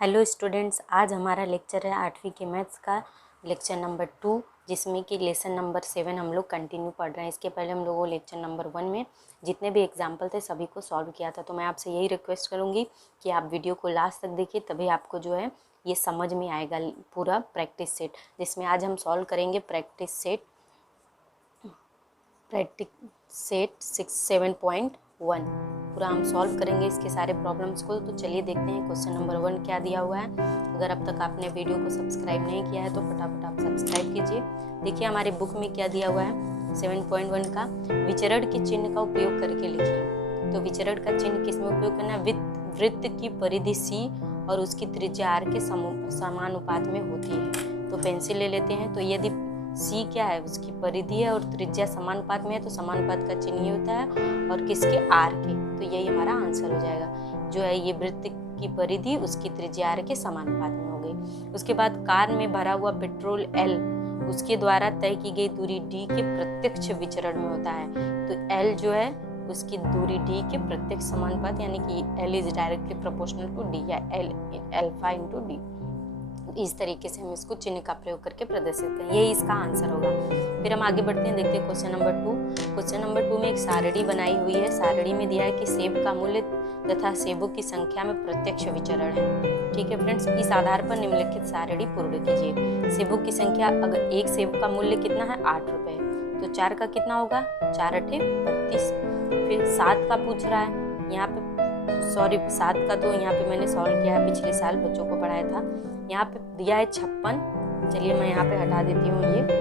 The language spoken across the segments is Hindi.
हेलो स्टूडेंट्स, आज हमारा लेक्चर है 8वीं के मैथ्स का लेक्चर नंबर 2, जिसमें कि लेसन नंबर 7 हम लोग कंटिन्यू पढ़ रहे हैं। इसके पहले हम लोगों लेक्चर नंबर 1 में जितने भी एग्जाम्पल थे सभी को सॉल्व किया था। तो मैं आपसे यही रिक्वेस्ट करूँगी कि आप वीडियो को लास्ट तक देखिए, तभी आपको जो है ये समझ में आएगा पूरा प्रैक्टिस सेट, जिसमें आज हम सॉल्व करेंगे प्रैक्टिस सेट 7.1 पूरा हम सॉल्व करेंगे इसके सारे प्रॉब्लम्स को। तो चलिए देखते हैं क्वेश्चन नंबर 1 क्या दिया हुआ है। अगर अब तक आपने वीडियो को सब्सक्राइब नहीं किया है तो फटाफट आप सब्सक्राइब कीजिए। देखिए हमारी बुक में क्या दिया हुआ है 7.1 का, विचरण के चिन्ह का उपयोग करके लिखिए। तो विचरण का चिन्ह किस में उपयोग करना है? वृत्त की परिधि C और उसकी त्रिज्या R के समानुपात में होती है। तो पेंसिल ले लेते हैं। तो यदि C क्या है, उसकी परिधि है और त्रिज्या समानुपात में है, तो समानुपात का चिन्ह ये होता है और किसके? R के। तो यही हमारा आंसर हो जाएगा, जो है ये वृत्त की परिधि उसकी त्रिज्या R के समानुपात में हो गई। उसके बाद कार में भरा हुआ पेट्रोल L उसके द्वारा तय की गई दूरी D के प्रत्यक्ष विचरण में होता है। तो L जो है उसकी दूरी D के प्रत्यक्ष समानुपात, यानी कि L is directly proportional to D या अल्फा इंटू D। इस तरीके से हम इसको चिन्ह का प्रयोग करके प्रदर्शित करें, यही इसका आंसर होगा। फिर हम आगे बढ़ते हैं, देखते हैं क्वेश्चन नंबर 2। क्वेश्चन नंबर 2 में एक सारणी बनाई हुई है। सारणी में दिया है कि सेब का मूल्य तथा सेबों की संख्या में प्रत्यक्ष विचरण है। ठीक है फ्रेंड्स, इस आधार पर निम्नलिखित सारणी पूर्ण कीजिए। सेबों की संख्या, अगर एक सेब का मूल्य कितना है? 8 रुपए, तो 4 का कितना होगा? 4 × 32। फिर 7 का पूछ रहा है यहाँ पे, 7 का तो यहाँ पे मैंने सॉल्व किया है, पिछले साल बच्चों को पढ़ाया था। यहाँ पे दिया है 56। चलिए मैं यहाँ पे हटा देती हूँ ये।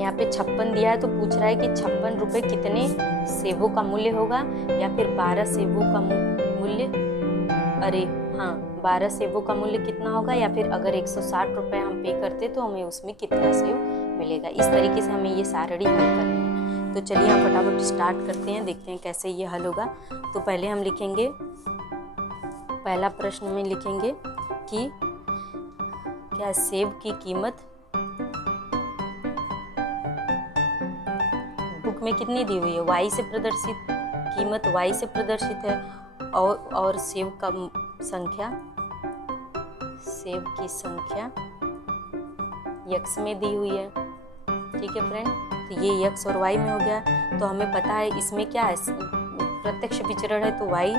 यहाँ पे 56 दिया है, तो पूछ रहा है कि 56 रुपए कितने सेबों का मूल्य होगा, या फिर 12 सेबों का मूल्य, 12 सेबों का मूल्य कितना होगा, या फिर अगर 160 रुपए हम पे करते तो हमें उसमें कितना सेब मिलेगा। इस तरीके से हमें ये सारणी हल करनी है। तो चलिए हम फटाफट स्टार्ट करते हैं, देखते हैं कैसे ये हल होगा। तो पहले हम लिखेंगे, पहला प्रश्न में लिखेंगे कि क्या सेब की कीमत बुक में कितनी दी हुई है? Y से प्रदर्शित, कीमत Y से प्रदर्शित है, और सेब का संख्या, सेब की संख्या X में दी हुई है। ठीक है फ्रेंड, तो ये X और Y में हो गया। तो हमें पता है इसमें क्या है, प्रत्यक्ष विचरण है, तो Y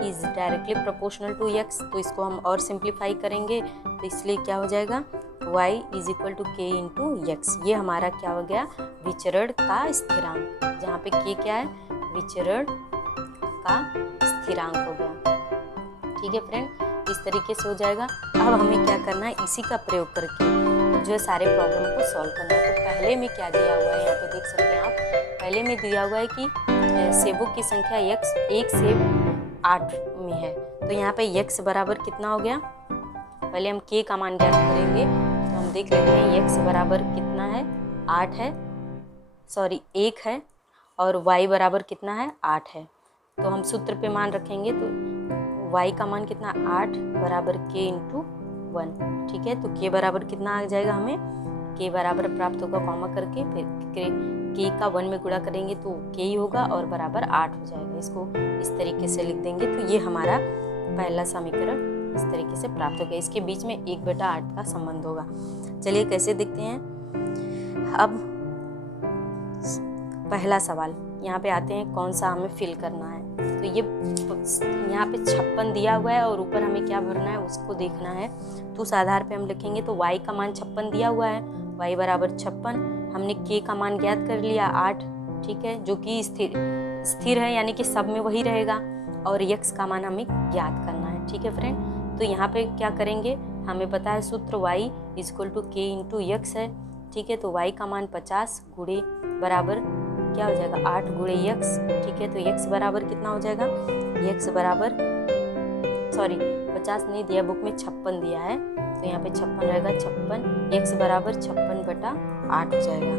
is directly proportional to X। तो इसको हम और सिंप्लीफाई करेंगे, तो इसलिए क्या हो जाएगा? Y is equal to K into X। ये हमारा क्या हो गया? विचरण का स्थिरांक, जहाँ पे K क्या है? विचरण का स्थिरांक हो गया। ठीक है फ्रेंड, इस तरीके से हो जाएगा। अब हमें क्या करना है, इसी का प्रयोग करके जो है सारे प्रॉब्लम को सॉल्व करना है। तो पहले में क्या दिया हुआ है, यहाँ पे देख सकते हैं आप। पहले में दिया हुआ है कि सेबों की संख्या X, एक सेब 8 में है। तो यहाँ पे X बराबर कितना हो गया? पहले हम K का मान ज्ञात करेंगे। तो हम देख लेते हैं X बराबर कितना है? 8 है, 1 है, और Y बराबर कितना है? 8 है। तो हम सूत्र पे मान रखेंगे, तो Y का मान कितना? 8 बराबर K इंटू 1। ठीक है, तो K बराबर कितना आ जाएगा हमें? K बराबर प्राप्त होगा कॉमा करके, फिर K का 1 में गुणा करेंगे तो K ही होगा, और बराबर 8 हो जाएगा। इसको इस तरीके से लिख देंगे। तो ये हमारा पहला समीकरण इस तरीके से प्राप्त हो गया। इसके बीच में 1/8 का संबंध होगा। चलिए कैसे देखते हैं। अब पहला सवाल यहाँ पे आते हैं, कौन सा हमें फिल करना है। तो ये यहाँ पे 56 दिया हुआ है और ऊपर हमें क्या भरना है उसको देखना है। तो उस आधार पे हम लिखेंगे। तो Y का मान 56 दिया हुआ है, Y बराबर 56। हमने K का मान ज्ञात कर लिया 8, ठीक है, जो कि स्थिर है, यानी कि सब में वही रहेगा, और X का मान हमें ज्ञात करना है। ठीक है फ्रेंड, तो यहाँ पे क्या करेंगे, हमें पता है सूत्र Y is equal to K into X है। ठीक है, तो Y का मान 50 गुणे बराबर क्या हो जाएगा? 8 गुणे X। ठीक है, तो X बराबर कितना हो जाएगा? X बराबर 50 नहीं दिया बुक में, 56 दिया है, तो यहाँ पे 56 रहेगा। 56 X बराबर 56/8 हो जाएगा।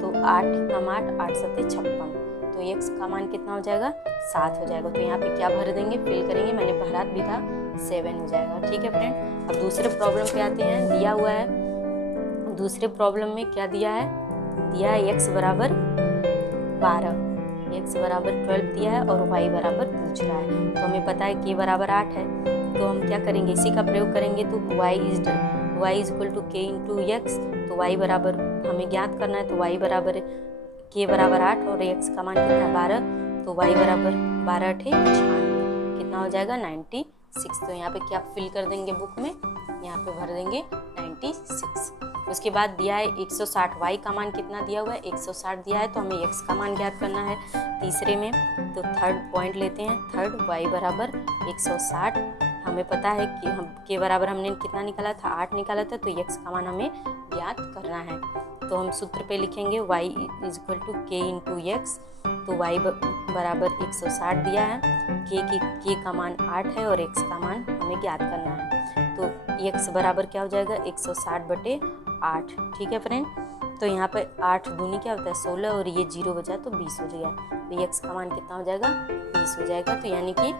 तो 8 का 8 7 56, तो X का मान कितना हो जाएगा? 7 हो जाएगा। तो यहाँ पे क्या भर देंगे, फिल करेंगे, मैंने भरा भी था, 7 हो जाएगा। ठीक है फ्रेंड, अब दूसरे प्रॉब्लम पे आते हैं। दिया हुआ है दूसरे प्रॉब्लम में क्या दिया है? दिया है X बराबर 12, X बराबर 12 दिया है, और Y बराबर पूछ रहा है। तो हमें पता है K बराबर 8 है, तो हम क्या करेंगे, इसी का प्रयोग करेंगे। तो y इज इक्वल टू के इंटू एक्स, तो y बराबर हमें ज्ञात करना है, तो y बराबर k बराबर 8 और x का मान कितना है 12, तो y बराबर 12 × 96 कितना हो जाएगा 96। तो यहाँ पे क्या फिल कर देंगे बुक में, यहाँ पे भर देंगे 96। उसके बाद दिया है 160, y का मान कितना दिया हुआ है 160 दिया है, तो हमें x का मान ज्ञात करना है तीसरे में। तो थर्ड पॉइंट लेते हैं, थर्ड y बराबर 160, हमें पता है कि हम के बराबर हमने कितना निकाला था 8 निकाला था, तो x का मान हमें ज्ञात करना है। तो हम सूत्र पे लिखेंगे y इज इक्वल टू के इंटू एक्स, तो y बराबर 160 दिया है, के का मान 8 है और x का मान हमें ज्ञात करना है। तो x बराबर क्या हो जाएगा 160/8, ठीक है फ्रेंड। तो यहाँ पे 8 दूनी क्या होता है 16 और ये 0 बचा तो 20 हो जाएगा, तो x का मान कितना हो जाएगा 20 हो जाएगा। तो यानी कि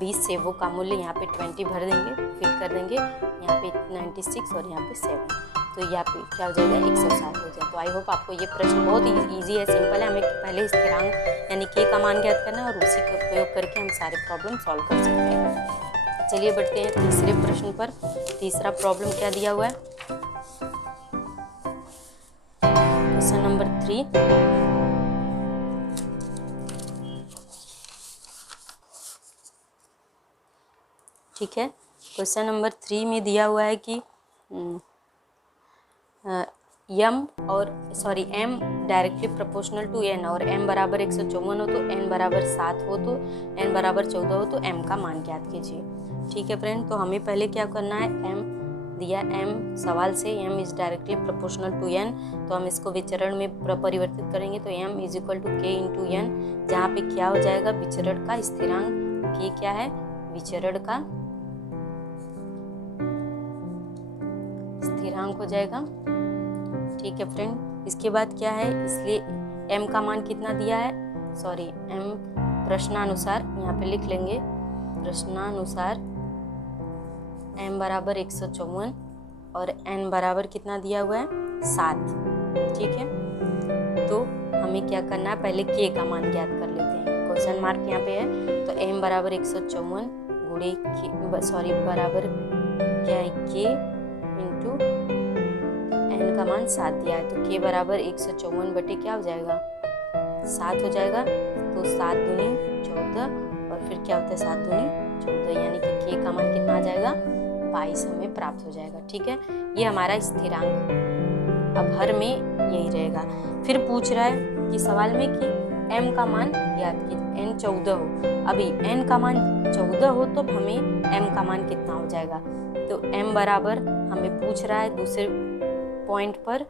20 से वो का मूल्य यहाँ पे 20 भर देंगे, फिल कर देंगे, यहाँ पे 96 और यहाँ पे 7, तो यहाँ पे क्या हो जाएगा 160 हो जाएगा। तो आई होप आपको ये प्रश्न बहुत ईजी है, सिंपल है। हमें पहले स्थिरांक यानी के का मान ज्ञात करना है और उसी का उपयोग करके हम सारे प्रॉब्लम सॉल्व कर सकते हैं। चलिए बढ़ते हैं तीसरे प्रश्न पर। तीसरा प्रॉब्लम क्या दिया हुआ है, क्वेश्चन नंबर 3। ठीक है, क्वेश्चन नंबर 3 में दिया हुआ है कि m directly proportional to n और m बराबर 154 हो तो n बराबर 7 हो तो n बराबर 14 हो तो m का मान ज्ञात कीजिए। ठीक है फ्रेंड, तो हमें पहले क्या करना है, m दिया, m सवाल से m is directly proportional to n, तो हम इसको विचरण में परिवर्तित करेंगे। तो m इज इक्वल टू के इंटू n, जहाँ पे क्या हो जाएगा विचरण का स्थिरांक, k क्या है विचरण का स्थिरांक हो जाएगा। ठीक है फ्रेंड, इसके बाद क्या है, इसलिए m का मान कितना दिया है, m प्रश्नानुसार यहाँ पे लिख लेंगे, प्रश्नानुसार m बराबर 154 और n बराबर कितना दिया हुआ है 7। ठीक है, तो हमें क्या करना है, पहले k का मान ज्ञात कर लेते हैं। क्वेश्चन मार्क यहाँ पे है, तो m बराबर 154 गुणे बराबर क्या है k इंटू n का मान 7 दिया है, तो k बराबर 154 बटे क्या हो जाएगा 7 हो जाएगा। तो 7 दूनी 14 और फिर क्या होता है 7 दूनी 14, यानी कि k का मान कितना आ जाएगा 22 हमें प्राप्त हो जाएगा। ठीक है, ये हमारा स्थिरांक अब हर में यही रहेगा। फिर पूछ रहा है कि सवाल में कि m का मान याद कीजिए, n 14 हो, अभी n का मान 14 हो तो हमें m का मान कितना हो जाएगा, तो m बराबर हमें पूछ रहा है दूसरे पॉइंट पर,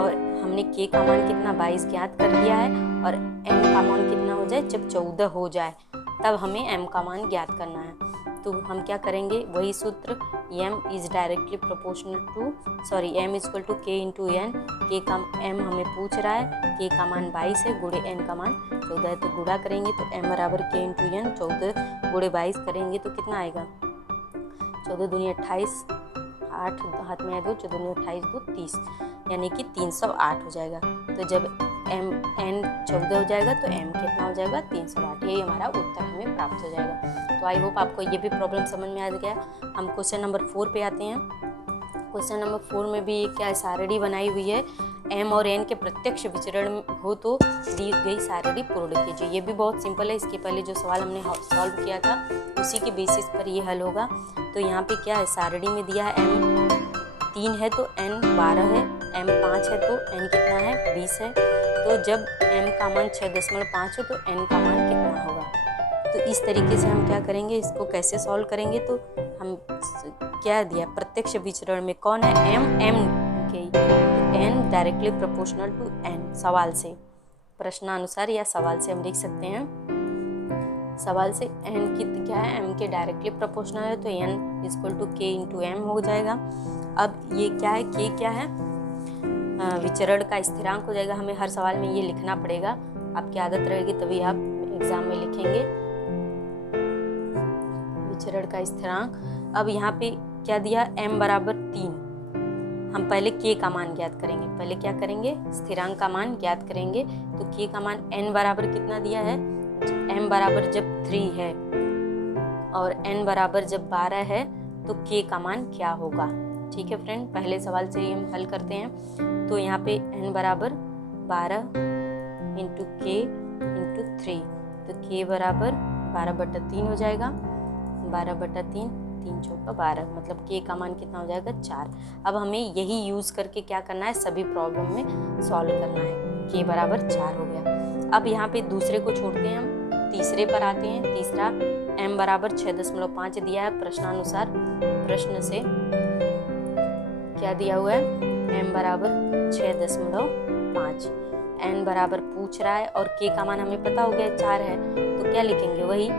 और हमने k का मान कितना 22 ज्ञात कर लिया है, और m का मान कितना हो जाए जब 14 हो जाए तब हमें m का मान ज्ञात करना है। तो हम क्या करेंगे, वही सूत्र m is directly proportional to m is equal to k into n, k का m हमें पूछ रहा है, k का मान 22 है, गुणे n का मान 14 है, तो गुणा करेंगे तो m बराबर k इंटू n, 14 गुणे 22 करेंगे तो कितना आएगा 14 दूनी 28, 8 हाथ में है 2, 14 दूनी 28, 2 30, यानी कि 308 हो जाएगा। तो जब n 14 हो जाएगा तो m कितना हो जाएगा 308, यही हमारा उत्तर हमें प्राप्त हो जाएगा। तो आई होप आपको ये भी प्रॉब्लम समझ में आ गया। हम क्वेश्चन नंबर 4 पे आते हैं। क्वेश्चन नंबर 4 में भी क्या सारणी बनाई हुई है, m और n के प्रत्यक्ष विचरण हो तो दी गई सारणी पूर्ण कीजिए। ये भी बहुत सिंपल है, इसके पहले जो सवाल हमने सॉल्व किया था उसी के बेसिस पर ये हल होगा। तो यहाँ पे क्या है, सारणी में दिया है m 3 है तो n 12 है, m 5 है तो n कितना है 20 है, तो जब m का मान 6.5 हो तो n का मान कितना होगा। तो इस तरीके से हम क्या करेंगे, इसको कैसे सॉल्व करेंगे, तो हम क्या दिया प्रत्यक्ष विचरण में कौन है m के n directly proportional to n, सवाल से प्रश्नानुसार या सवाल से हम लिख सकते हैं, सवाल से n की क्या है m के डायरेक्टली प्रोपोर्शनल है तो n equal to k into m हो जाएगा। अब ये क्या है, k क्या है विचरण का स्थिरांक हो जाएगा। हमें हर सवाल में ये लिखना पड़ेगा, आपकी आदत रहेगी तभी आप एग्जाम में लिखेंगे विचरण का स्थिरांक। अब यहाँ पे क्या दिया m बराबर 3, हम पहले k का मान ज्ञात करेंगे, पहले क्या करेंगे स्थिरांक का मान ज्ञात करेंगे। तो k का मान n बराबर कितना दिया है, m बराबर जब 3 है और n बराबर जब 12 है तो k का मान क्या होगा। ठीक है फ्रेंड, पहले सवाल से ही हम हल करते हैं। तो यहाँ पे n बराबर 12 इंटू k इंटू 3, तो k बराबर 12/3 हो जाएगा। 12/3, 3 चौका 12, मतलब k का मान कितना हो जाएगा 4। अब हमें यही यूज़ करके क्या करना है, सभी प्रॉब्लम में सॉल्व करना है। k बराबर 4 हो गया। अब यहाँ पे दूसरे को छोड़ते हैं, हम तीसरे पर आते हैं। तीसरा m बराबर 6.5 दिया है प्रश्नानुसार। प्रश्न से क्या दिया हुआ है, m बराबर 6.5, n बराबर पूछ रहा है और k का मान हमें पता हो गया 4 है, तो क्या लिखेंगे, वही m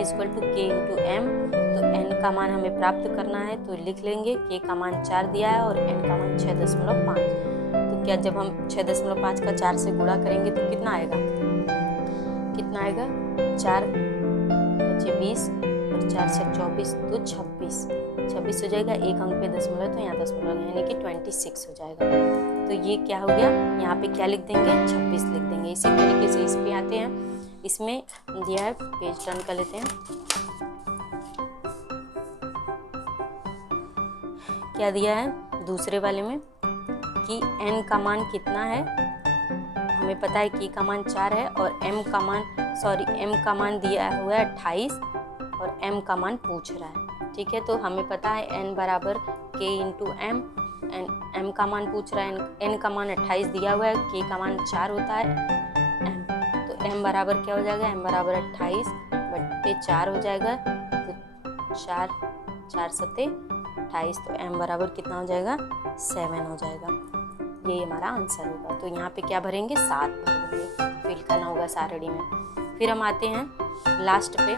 is equal to k into m। तो n का मान हमें प्राप्त करना है, तो लिख लेंगे k का मान 4 दिया है और n का मान 6.5। तो क्या जब हम 6.5 का 4 से गुणा करेंगे तो कितना आएगा, 4 बचे 20 और 4 से 24, तो 26 हो जाएगा। एक अंक पे दशमलव, तो यहाँ दशमलव यानी कि 26 हो जाएगा। तो ये क्या हो गया, यहाँ पे क्या लिख देंगे, 26 लिख देंगे। इसी तरीके से इस पे आते हैं। इसमें दिया है, पेज टर्न कर लेते हैं। क्या दिया है दूसरे वाले में कि n का मान कितना है, हमें पता है कि का मान 4 है और m का मान दिया हुआ है 28 और m का मान पूछ रहा है। ठीक है, तो हमें पता है n बराबर k इंटू m, m का मान पूछ रहा है, n का मान 28 दिया हुआ है, k का मान 4 होता है m, तो m बराबर क्या हो जाएगा, m बराबर 28/4 हो जाएगा। तो 4 सत्ते 28, तो m बराबर कितना हो जाएगा, 7 हो जाएगा। यही हमारा आंसर होगा। तो यहाँ पे क्या भरेंगे, 7 भरेंगे, फिल करना होगा सारणी में। फिर हम आते हैं लास्ट पे।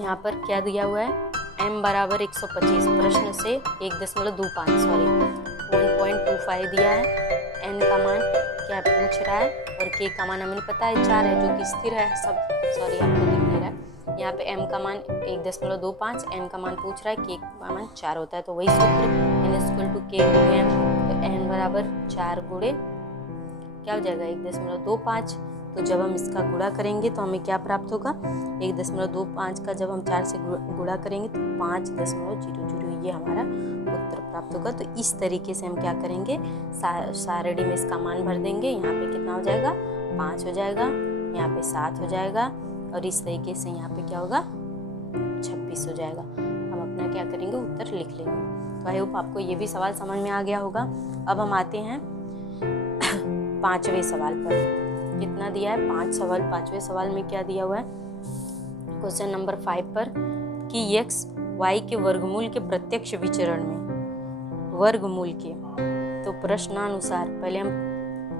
यहाँ पर क्या दिया हुआ है, m बराबर 125, प्रश्न से 1.25 दिया है। n का मान क्या पूछ रहा है और k का मान हमें पता है 4 है, जो कि स्थिर है। आपको दिख नहीं रहा है, यहाँ पे m का मान 1.25, n का मान पूछ रहा है, k का मान 4 होता है। तो वही सूत्र n equal to k into m, तो n बराबर 4 गुणे क्या हो जाएगा, 1.25। तो जब हम इसका गुणा करेंगे तो हमें क्या प्राप्त होगा, 1.25 का जब हम 4 से गुणा करेंगे तो 5.00, ये हमारा उत्तर प्राप्त होगा। तो इस तरीके से हम क्या करेंगे, सारणी में इसका मान भर देंगे। यहाँ पे कितना हो जाएगा, 5 हो जाएगा, यहाँ पे 7 हो जाएगा और इस तरीके से यहाँ पे क्या होगा, 26 हो जाएगा। हम अपना क्या करेंगे, उत्तर लिख लेंगे। तो आई होप आपको ये भी सवाल समझ में आ गया होगा। अब हम आते हैं 5वें सवाल पर। कितना दिया है, 5 सवाल। 5वें सवाल में क्या दिया हुआ है, क्वेश्चन नंबर 5 पर कि x y के वर्गमूल के प्रत्यक्ष विचरण में वर्गमूल के, तो प्रश्नानुसार पहले हम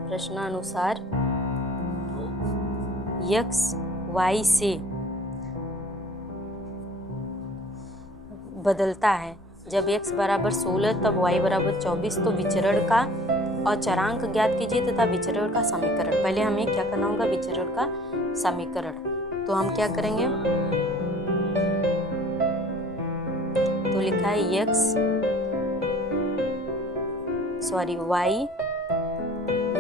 प्रश्नानुसार x y से बदलता है। जब x बराबर 16 तब y बराबर 24, तो विचरण का अचरांक ज्ञात कीजिए तथा विचरण का समीकरण। पहले हमें क्या करना होगा, विचरण का समीकरण। तो हम क्या करेंगे, तो लिखा है y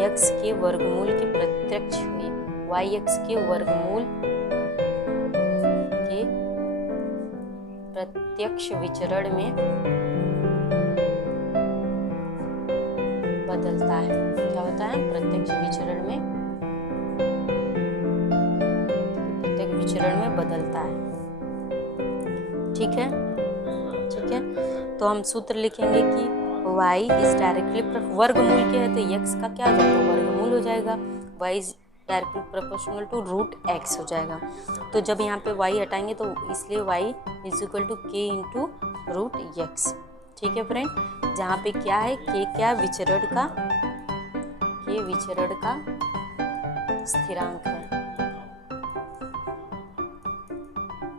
x के वर्गमूल के प्रत्यक्ष हुए, y x के वर्गमूल के प्रत्यक्ष विचरण में बदलता है। क्या होता है, प्रत्यक्ष विचरण में बदलता है। ठीक है, तो हम सूत्र लिखेंगे कि y इज डायरेक्टली वर्गमूल के है, तो x का क्या हो जाएगा, वर्गमूल हो जाएगा। y is directly proportional to root x हो जाएगा। तो जब यहाँ पे y हटाएंगे तो इसलिए y is equal to k into root x। ठीक है फ्रेंड, जहाँ पे क्या है, k क्या विचरण का स्थिरांक है।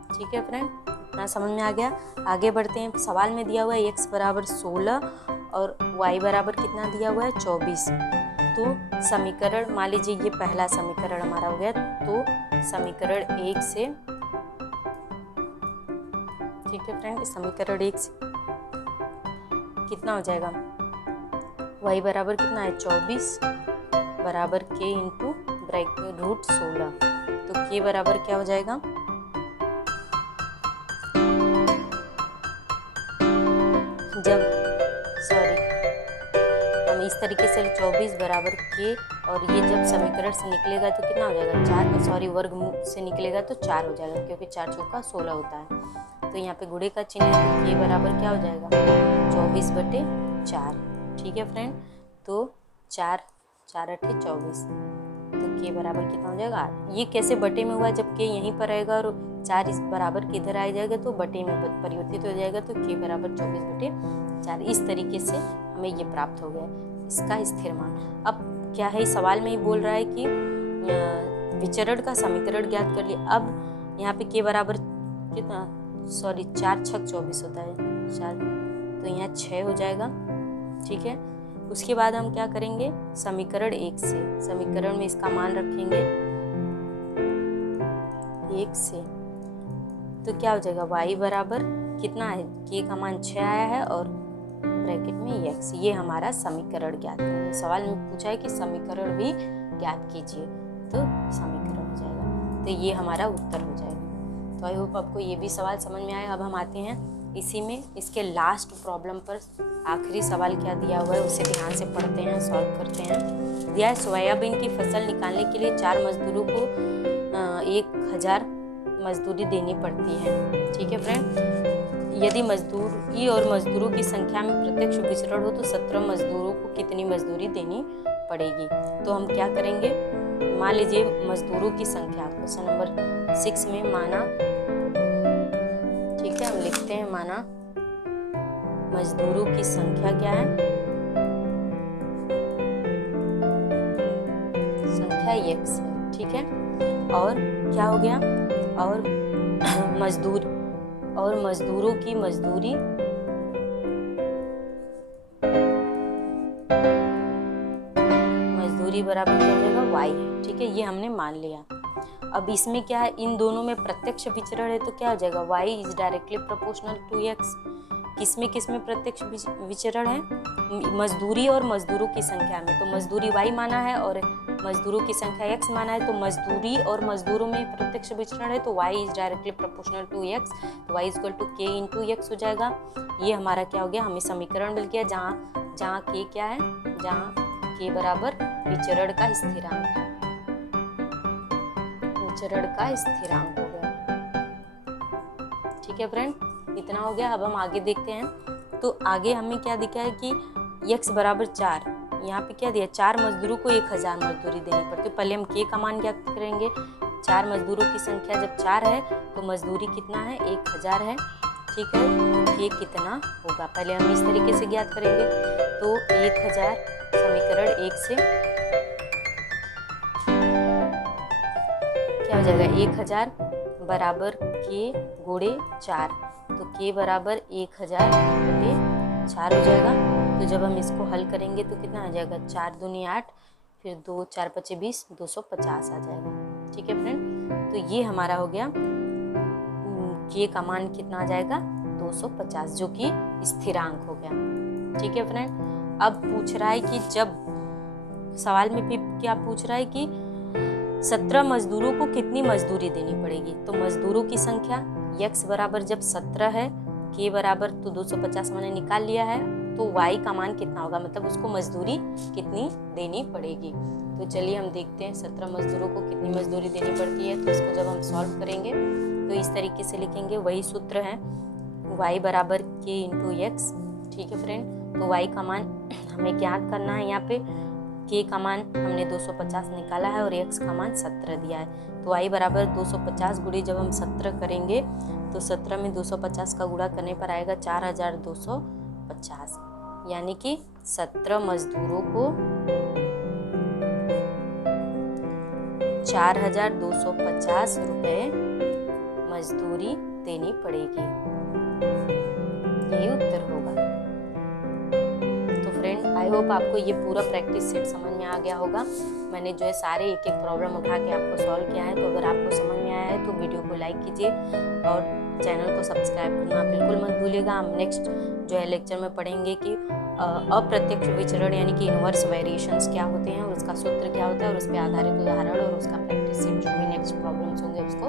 ठीक है फ्रेंड, इतना समझ में आ गया। आगे बढ़ते हैं। सवाल में दिया हुआ है x बराबर 16 और y बराबर कितना दिया हुआ है, 24। तो समीकरण, मान लीजिए ये पहला समीकरण हमारा हो गया, तो समीकरण 1 से, ठीक है फ्रेंड, समीकरण 1 से कितना हो जाएगा, y बराबर कितना है, 24 बराबर k इंटू ब्रैकेट रूट 16। तो k बराबर क्या हो जाएगा, जब हम इस तरीके से 24 बराबर के, और ये जब समीकरण से निकलेगा तो कितना हो जाएगा 4, वर्गमूल से निकलेगा तो 4 हो जाएगा, क्योंकि 4 चौका 16 होता है। तो यहाँ पे गुणे का चिन्ह है, तो के बराबर क्या हो जाएगा 24/4। ठीक है फ्रेंड, तो 4 8 24, तो के बराबर कितना हो जाएगा 8। ये कैसे बटे में हुआ, जब के यहीं पर रहेगा और 4 इस बराबर के इधर आ जाएगा तो बटे में परिवर्तित हो जाएगा, तो के बराबर 24/4। इस तरीके से हमें ये प्राप्त हो गया इसका स्थिर मान। अब क्या है, सवाल में ही बोल रहा है कि विचरण का समीकरण ज्ञात कर लिया। अब यहाँ पे के बराबर कितना 4 6 24 होता है 4, तो यहाँ 6 हो जाएगा। ठीक है, उसके बाद हम क्या करेंगे, समीकरण 1 से, समीकरण में इसका मान रखेंगे 1 से, तो क्या हो जाएगा y बराबर कितना है, k का मान 6 आया है और ब्रैकेट में x। ये हमारा समीकरण ज्ञात करेंगे। सवाल में पूछा है कि समीकरण भी ज्ञात कीजिए, तो समीकरण हो जाएगा, तो ये हमारा उत्तर हो जाएगा। तो आई होप आपको ये भी सवाल समझ में आया। अब हम आते हैं इसी में इसके लास्ट प्रॉब्लम पर। आखिरी सवाल क्या दिया हुआ है उसे ध्यान से पढ़ते हैं, सॉल्व करते हैं। दिया है सोयाबीन की फसल निकालने के लिए 4 मजदूरों को 1000 मजदूरी देनी पड़ती है। ठीक है फ्रेंड, यदि मजदूरी और मजदूरों की संख्या में प्रत्यक्ष विचरण हो तो 17 मजदूरों को कितनी मजदूरी देनी पड़ेगी। तो हम क्या करेंगे, मान लीजिए मजदूरों की संख्या क्वेश्चन नंबर 6 में माना, ठीक है, हम लिखते हैं माना मजदूरों की संख्या क्या है, संख्या x है। ठीक है, और क्या हो गया, और मजदूरों की मजदूरी बराबर क्या हो जाएगा y है। ठीक है, ये हमने मान लिया। अब इसमें क्या है, इन दोनों में प्रत्यक्ष विचरण है, तो क्या हो जाएगा y is directly proportional to x। किसमें प्रत्यक्ष विचरण है, मजदूरी और मजदूरों की संख्या में। तो मजदूरी y माना है और मजदूरों की संख्या x माना है, तो मजदूरी और मजदूरों में प्रत्यक्ष विचरण है, तो y is directly proportional to x, तो y equal to k into x हो जाएगा। ये हमारा क्या हो गया, हमें समीकरण मिल गया, जहाँ k क्या है, जहाँ k बराबर विचरण का स्थिरांक है, विचरण का स्थिरांक हो गया। ठीक है फ्रेंड, इतना हो गया। अब हम आगे देखते हैं। तो आगे हमें क्या दिखा है कि x बराबर 4, यहाँ पे क्या दिया, 4 मजदूरों को 1000 मजदूरी देनी पड़ती है। पहले हम k का मान क्या करेंगे, 4 मजदूरों की संख्या जब 4 है तो मजदूरी कितना है 1000 है। ठीक है, तो k कितना होगा, पहले हम इस तरीके से ज्ञात करेंगे। तो 1000 समीकरण 1 से क्या हो जाएगा, 1000 बराबर k गुणे 4, तो k बराबर 1000 गुणे 4 हो जाएगा। तो जब हम इसको हल करेंगे तो कितना आ जाएगा, 4 दूनी 8, फिर 2 4 5 20, 250 आ जाएगा। ठीक है फ्रेंड, तो ये हमारा हो गया, k का मान कितना आ जाएगा 250, जो कि स्थिरांक हो गया। ठीक है फ्रेंड, अब पूछ रहा है कि जब सवाल में भी क्या पूछ रहा है कि 17 मजदूरों को कितनी मजदूरी देनी पड़ेगी। तो मजदूरों की संख्या x बराबर जब 17 है, k बराबर तो 250 मैंने निकाल लिया है, तो y का मान कितना होगा, मतलब उसको मजदूरी कितनी देनी पड़ेगी। तो चलिए हम देखते हैं 17 मजदूरों को कितनी मजदूरी देनी पड़ती है। तो इसको जब हम सॉल्व करेंगे तो इस तरीके से लिखेंगे, वही सूत्र है y बराबर k इंटू x। ठीक है फ्रेंड, तो y का मान हमें ज्ञात करना है। यहाँ पे k का मान हमने 250 निकाला है और x का मान 17 दिया है। तो y बराबर 250 गुणे जब हम 17 करेंगे तो 17 में 250 का गुणा करने पर आएगा 4250, यानी कि 17 मजदूरों को 4250 रुपये मजदूरी देनी पड़ेगी। यही उत्तर होगा। तो फ्रेंड, आई होप आपको ये पूरा प्रैक्टिस सेट समझ में आ गया होगा। मैंने जो है सारे एक एक प्रॉब्लम उठा के आपको सॉल्व किया है। तो अगर आपको समझ में आया है तो वीडियो को लाइक कीजिए और चैनल को सब्सक्राइब करना बिल्कुल मत भूलिएगा। हम नेक्स्ट जो है लेक्चर में पढ़ेंगे कि अप्रत्यक्ष विचरण यानी कि इनवर्स वेरिएशंस क्या होते हैं और उसका सूत्र क्या होता है और उस पर आधारित उदाहरण और उसका प्रैक्टिस सेट जो भी नेक्स्ट प्रॉब्लम्स होंगे उसको